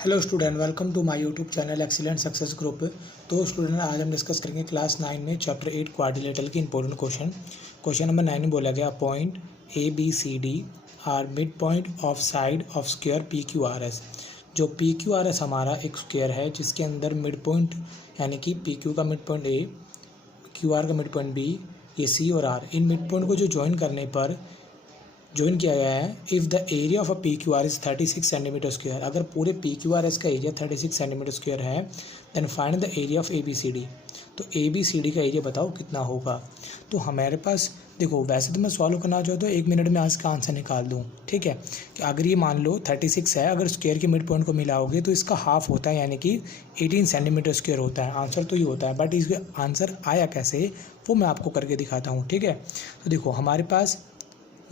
Hello student, welcome to my YouTube channel excellent success group. तो student, आज हम discuss करेंगे क्लास 9 में चैप्टर 8 क्वाड्रिलेटरल की इंपॉर्टेंट क्वेश्चन नंबर 9 में बोला गया point A B C D are mid point of side of square P Q R S. जो पी क्यू आर एस हमारा एक स्क्वायर है जिसके अंदर मिड पॉइंट यानी कि पी क्यू का mid point A, Q R का मिड पॉइंट बी, ये सी और आर, इन मिड पॉइंट को जो ज्वाइन किया गया है। If the area of a P Q R is 36 centimetre square, अगर पूरे पी क्यू आर एस का एरिया 36 सेंटीमीटर स्क्वायर है, then find the area of A B C D. तो ए बी सी डी का area बताओ कितना होगा। तो हमारे पास देखो, वैसे तो मैं सॉल्व करना चाहूँ तो 1 मिनट में आज का आंसर निकाल दूँ, ठीक है। कि अगर ये मान लो 36 है, अगर स्क्वायर के मिड पॉइंट को मिलाओगे तो इसका हाफ होता है, यानी कि 18 सेंटीमीटर स्क्वायर होता है। आंसर तो ये होता है, बट इसका आंसर आया कैसे वो मैं आपको करके दिखाता हूँ, ठीक है। तो देखो, हमारे पास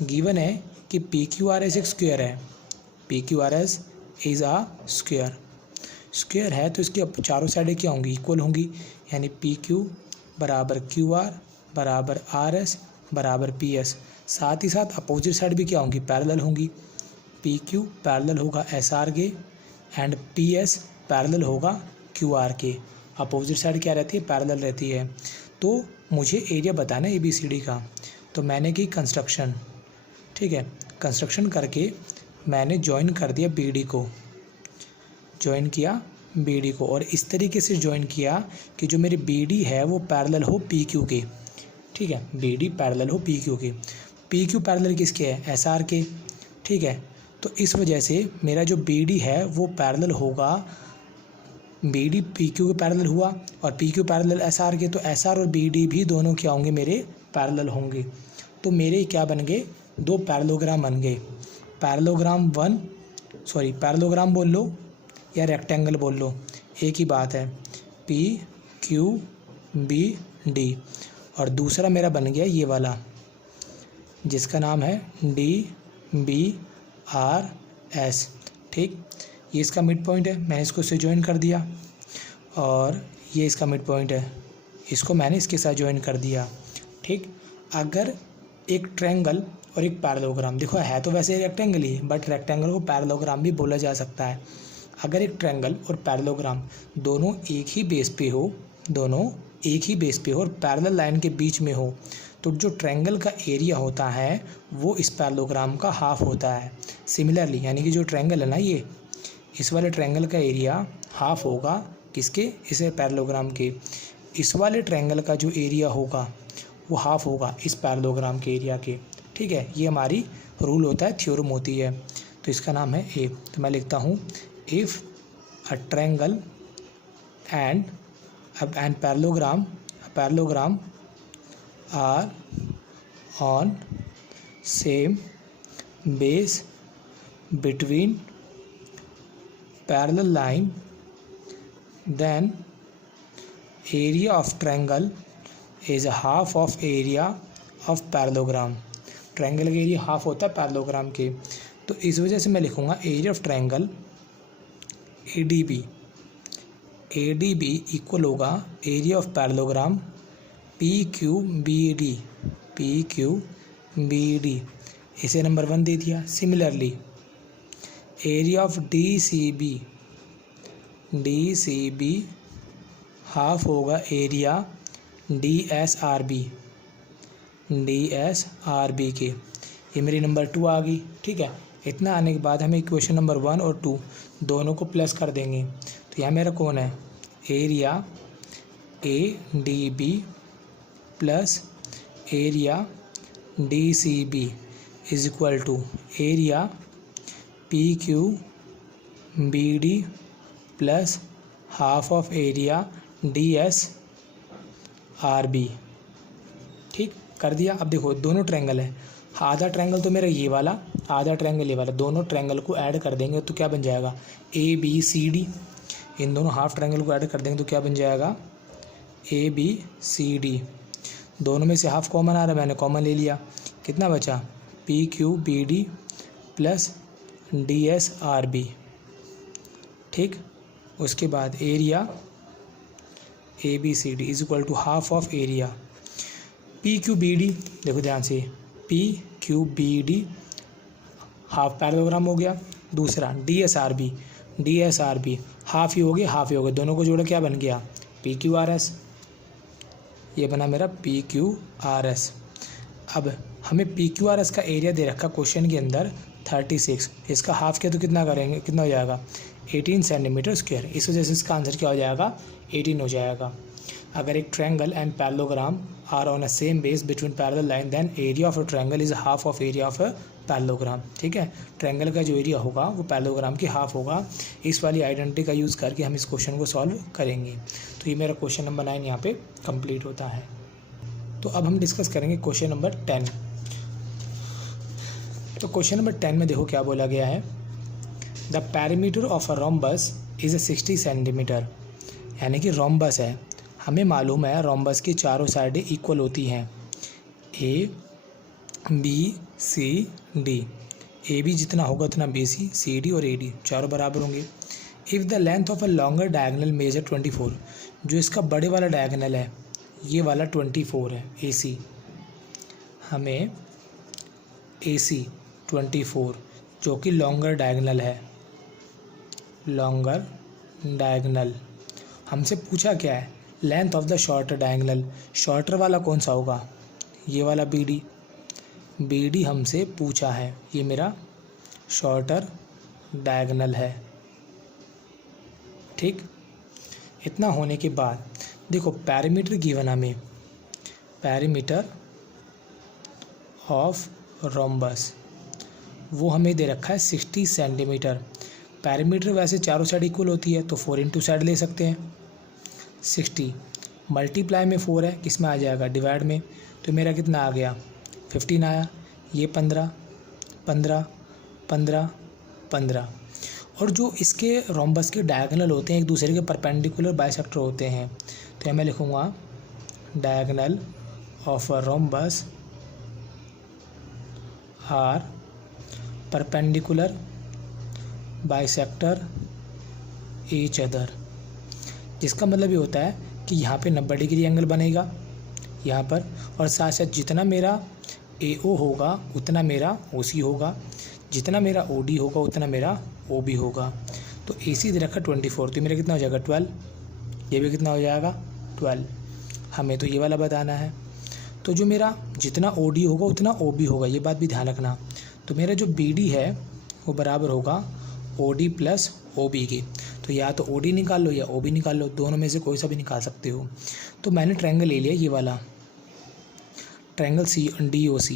गिवन है कि पी क्यू आर एस एक स्क्वायर है। P Q R S is a square है, तो इसकी चारों साइडें क्या होंगी, इक्वल होंगी। यानी पी क्यू बराबर क्यू आर बराबर आर एस बराबर पी एस। साथ ही साथ अपोजिट साइड भी क्या होंगी, पैरेलल होंगी। पी क्यू पैरेलल होगा एस आर के एंड पी एस पैरेलल होगा क्यू आर के। अपोजिट साइड क्या रहती है, पैरेलल रहती है। तो मुझे एरिया बताना है ए बी सी डी का। तो मैंने की कंस्ट्रक्शन, ठीक है। कंस्ट्रक्शन करके मैंने ज्वाइन कर दिया बी डी को, ज्वाइन किया बी डी को, और इस तरीके से ज्वाइन किया कि जो मेरी बी डी है वो पैरेलल हो पी क्यू के, ठीक है। बी डी पैरेलल हो पी क्यू के। पी क्यू पैरेलल किसके है, एस आर के, ठीक है। तो इस वजह से मेरा जो बी डी है वो पैरेलल होगा, बी डी पी क्यू के पैरेलल हुआ और P Q parallel S R के। तो एस आर और बी डी भी दोनों क्या होंगे, मेरे पैरेलल होंगे। तो मेरे क्या बन गए, दो पैरेललोग्राम बन गए। पैरेललोग्राम बोल लो या रेक्टेंगल बोल लो, एक ही बात है। पी क्यू बी डी, और दूसरा मेरा बन गया ये वाला जिसका नाम है डी बी आर एस, ठीक। ये इसका मिड पॉइंट है, मैंने इसको इससे ज्वाइन कर दिया, और ये इसका मिड पॉइंट है, इसको मैंने इसके साथ ज्वाइन कर दिया, ठीक। अगर एक ट्रायंगल और एक पैरेललोग्राम, देखो है तो वैसे रेक्टेंगल ही, बट रेक्टेंगल को पैरेललोग्राम भी बोला जा सकता है। अगर एक ट्रायंगल और पैरेललोग्राम दोनों एक ही बेस पे हो, और पैरेलल लाइन के बीच में हो, तो जो ट्रायंगल का एरिया होता है वो इस पैरेललोग्राम का हाफ होता है। सिमिलरली, यानी कि जो ट्रायंगल है ना, ये इस वाले ट्रायंगल का एरिया हाफ होगा किसके, इस पैरेललोग्राम के। इस वाले ट्रायंगल का जो एरिया होगा वो हाफ होगा इस पैरेललोग्राम के एरिया के, ठीक है। ये हमारी रूल होता है, थ्योरम होती है। तो इसका नाम है ए। तो मैं लिखता हूँ, if a triangle and parallelogram are on same base between parallel line, then area of triangle is half of area of parallelogram. Triangle का एरिया हाफ होता है पैरेललोग्राम के। तो इस वजह से मैं लिखूँगा area of triangle A D B equal होगा area of parallelogram P Q B D. इसे नंबर 1 दे दिया। Similarly area of D C B half होगा area D S R B के। ये मेरी नंबर 2 आ गई, ठीक है। इतना आने के बाद हमें इक्वेशन नंबर 1 और 2 दोनों को प्लस कर देंगे। तो यहाँ मेरा कौन है, area A D B plus area D C B is equal to area P Q B D plus half of area D S R B, ठीक कर दिया। अब देखो, दोनों ट्रायंगल है, आधा ट्रायंगल तो मेरा ये वाला, आधा ट्रायंगल ये वाला, दोनों ट्रायंगल को ऐड कर देंगे तो क्या बन जाएगा, ए बी सी डी। इन दोनों हाफ ट्रायंगल को ऐड कर देंगे तो क्या बन जाएगा, ए बी सी डी। दोनों में से हाफ कॉमन आ रहा है, मैंने कॉमन ले लिया। कितना बचा, P Q B D plus D S R B, ठीक। उसके बाद area A B C D is equal to half of area P Q B D. देखो ध्यान से, P Q B D half parallelogram हो गया। दूसरा D S R B, DSRB, half ही हो गए हाफ ही हो गए, दोनों को जोड़ो क्या बन गया PQRS, ये बना मेरा PQRS। अब हमें PQRS का एरिया दे रखा क्वेश्चन के अंदर 36, इसका हाफ किया तो कितना करेंगे, कितना हो जाएगा 18 सेंटीमीटर स्क्वायर, इस वजह से इसका आंसर क्या हो जाएगा 18 हो जाएगा। अगर एक triangle and parallelogram are on a same base between parallel line then area of a triangle is half of area of a parallelogram. ठीक है, ट्रायंगल का जो एरिया होगा वो पैरेललोग्राम की हाफ होगा। इस वाली आइडेंटिटी का यूज़ करके हम इस क्वेश्चन को सॉल्व करेंगे। तो ये मेरा क्वेश्चन नंबर 9 यहाँ पे कंप्लीट होता है। तो अब हम डिस्कस करेंगे क्वेश्चन नंबर 10। तो क्वेश्चन नंबर 10 में देखो क्या बोला गया है, the parameter of a rhombus is a 60 centimetre, यानी कि रोम्बस है, हमें मालूम है रोम्बस की चारों साइडें इक्वल होती हैं, A B C D, A B जितना होगा उतना बी सी, सी डी और ए डी चारों बराबर होंगे। If the length of a longer diagonal measure 24, जो इसका बड़े वाला डायगनल है ये वाला 24 है, ए सी, हमें ए सी 24 जो कि लॉन्गर डायगनल है, लॉन्गर डायगनल, हमसे पूछा क्या है length of the shorter diagonal, shorter वाला कौन सा होगा, ये वाला बी डी हमसे पूछा है, ये मेरा शॉर्टर डायगनल है। ठीक, इतना होने के बाद देखो पैरामीटर गिवन हमें, पैरामीटर ऑफ रोम्बस वो हमें दे रखा है 60 सेंटीमीटर। पैरामीटर वैसे चारों साइड इक्वल होती है तो 4 इंटू साइड ले सकते हैं, 60 मल्टीप्लाई में 4 है, किस में आ जाएगा डिवाइड में, तो मेरा कितना आ गया 15 आया, ये 15 15 15 15। और जो इसके रोम्बस के डायगोनल होते हैं एक दूसरे के परपेंडिकुलर बाइसेक्टर होते हैं, तो मैं लिखूँगा diagonal of a rhombus are perpendicular bisector each other, जिसका मतलब ये होता है कि यहाँ पे 90 डिग्री एंगल बनेगा यहाँ पर, और साथ साथ जितना मेरा AO होगा उतना मेरा OC होगा, जितना मेरा OD होगा उतना मेरा OB होगा। तो AC दे रखा 24, तो मेरा कितना हो जाएगा 12, ये भी कितना हो जाएगा 12, हमें तो ये वाला बताना है। तो जो मेरा जितना OD होगा उतना OB होगा, ये बात भी ध्यान रखना। तो मेरा जो BD है वो बराबर होगा OD प्लस OB के, तो या तो OD निकाल लो या OB निकाल लो, दोनों में से कोई सा भी निकाल सकते हो। तो मैंने ट्रायंगल ले लिया ये वाला ट्रायंगल CDOC,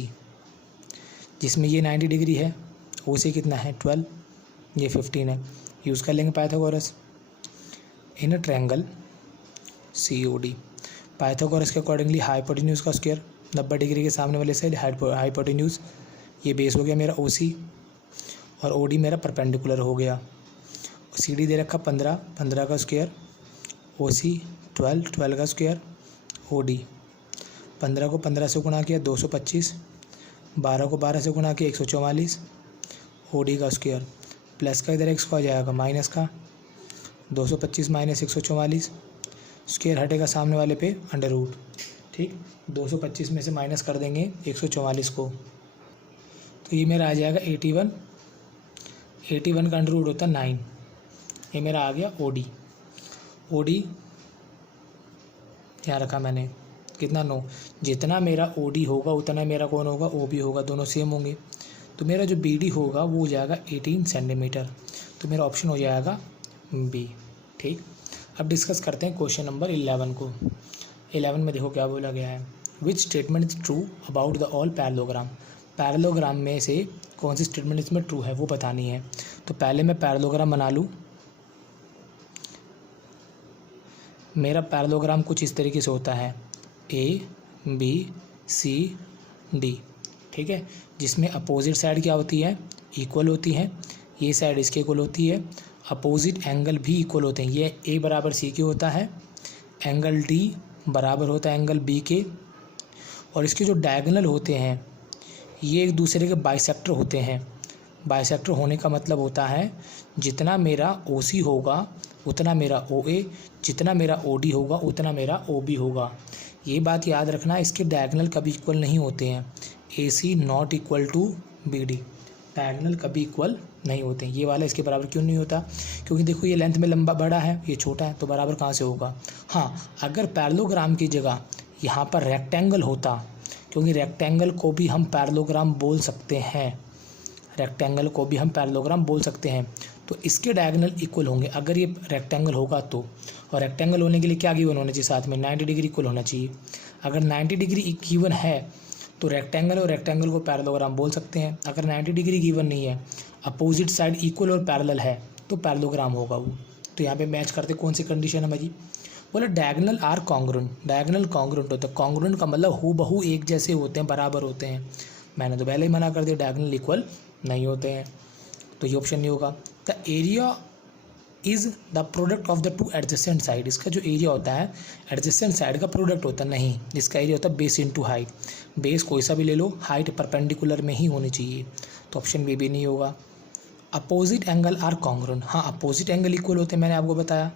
जिसमें ये 90 डिग्री है, OC कितना है 12, ये 15 है, यूज़ कर लेंगे Pythagoras in a triangle COD। Pythagoras के अकॉर्डिंगली हाइपोटेन्यूज का स्क्वायर 90 डिग्री के सामने वाले साइड हाइपोटेन्यूज, ये बेस हो गया मेरा OC, और OD मेरा परपेंडिकुलर हो गया। CD दे रखा 15, 15 का स्क्वायर, OC 12, 12 का स्क्वायर, OD 15 को 15 से गुणा किया 225, 12 को 12 से गुणा किया 144, OD का स्क्वायर, प्लस का इधर x का हो जाएगा माइनस का, 225 माइनस 144, स्क्वायर हटेगा सामने वाले पे अंडर रूट। ठीक, 225 में से माइनस कर देंगे 144 को, तो ये मेरा आ जाएगा 81, 81 का अंडर रूट होता है 9, ये मेरा आ गया OD यहाँ रखा मैंने कितना 9, जितना मेरा OD होगा उतना मेरा कौन होगा OB होगा, दोनों सेम होंगे। तो मेरा जो BD होगा वो हो जाएगा 18 सेंटीमीटर, तो मेरा ऑप्शन हो जाएगा B। ठीक, अब डिस्कस करते हैं क्वेश्चन नंबर 11 को। 11 में देखो क्या बोला गया है, which statement is true about the all parallelogram, parallelogram में से कौन सी स्टेटमेंट इसमें ट्रू है वो बतानी है। तो पहले मैं पैरेललोग्राम बना लूँ, मेरा पैरेललोग्राम कुछ इस तरीके से होता है ABCD, ठीक है, जिसमें अपोजिट साइड क्या होती है इक्वल होती है, ये साइड इसके इक्वल होती है, अपोजिट एंगल भी इक्वल होते हैं, ये A बराबर C के होता है, एंगल D बराबर होता है एंगल B के, और इसके जो डायगोनल होते हैं ये एक दूसरे के बाइसेक्टर होते हैं। बाइसेक्टर होने का मतलब होता है जितना मेरा OC होगा उतना मेरा OA, जितना मेरा OD होगा उतना मेरा OB होगा। ये बात याद रखना, इसके डायगोनल कभी इक्वल नहीं होते हैं, AC not equal to BD। Diagonal कभी इक्वल नहीं होते। ये वाला इसके बराबर क्यों नहीं होता? क्योंकि देखो ये लेंथ में लंबा बड़ा है, ये छोटा है, तो बराबर कहाँ से होगा? हाँ, अगर पैरेललोग्राम की जगह यहाँ पर रेक्टेंगल होता, क्योंकि रेक्टेंगल को भी हम पैरेललोग्राम बोल सकते हैं, रेक्टेंगल को भी हम पैरेललोग्राम बोल सकते हैं, तो इसके डायगोनल इक्वल होंगे अगर ये रेक्टेंगल होगा तो। और रेक्टेंगल होने के लिए क्या गिवन होना चाहिए? साथ में 90 डिग्री इक्वल होना चाहिए। अगर 90 डिग्री गिवन है तो रेक्टेंगल और रेक्टेंगल को पैरेललोग्राम बोल सकते हैं। अगर 90 डिग्री गिवन नहीं है, अपोजिट साइड इक्वल और पैरेलल है, तो पैरेललोग्राम होगा वो। तो यहाँ पे मैच करते कौन सी कंडीशन है हमारी? बोले diagonal are congruent. Diagonal congruent होता है, कॉन्ग्रुएंट का मतलब हूबहू एक जैसे होते हैं, बराबर होते हैं। मैंने तो पहले ही मना कर दिया, डायगोनल इक्वल नहीं होते हैं, तो ये ऑप्शन नहीं होगा। The area is the product of the two adjacent side. इसका जो एरिया होता है एडजेसेंट साइड का प्रोडक्ट होता है, नहीं, इसका एरिया होता है बेस इंटू हाइट। बेस कोई सा भी ले लो, हाइट परपेंडिकुलर में ही होनी चाहिए, तो ऑप्शन बी भी नहीं होगा। Opposite angle are congruent. हाँ, अपोजिट एंगल इक्वल होते हैं, मैंने आपको बताया,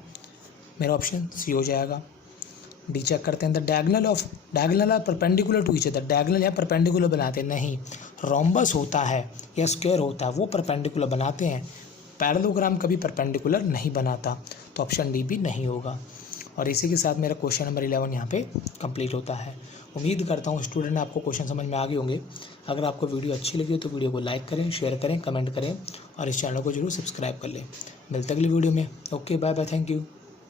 मेरा ऑप्शन सी हो जाएगा। डी चेक करते हैं। The diagonal are perpendicular to each other. Diagonal या परपेंडिकुलर बनाते हैं, नहीं, रोम्बस होता है या स्क्वायर होता है वो परपेंडिकुलर बनाते हैं, पैरेललोग्राम कभी परपेंडिकुलर नहीं बनाता, तो ऑप्शन डी भी नहीं होगा। और इसी के साथ मेरा क्वेश्चन नंबर 11 यहाँ पे कंप्लीट होता है। उम्मीद करता हूँ स्टूडेंट आपको क्वेश्चन समझ में आ गए होंगे। अगर आपको वीडियो अच्छी लगी हो तो वीडियो को लाइक करें, शेयर करें, कमेंट करें और इस चैनल को जरूर सब्सक्राइब कर लें। मिलते अगली वीडियो में। Okay, bye bye, thank you.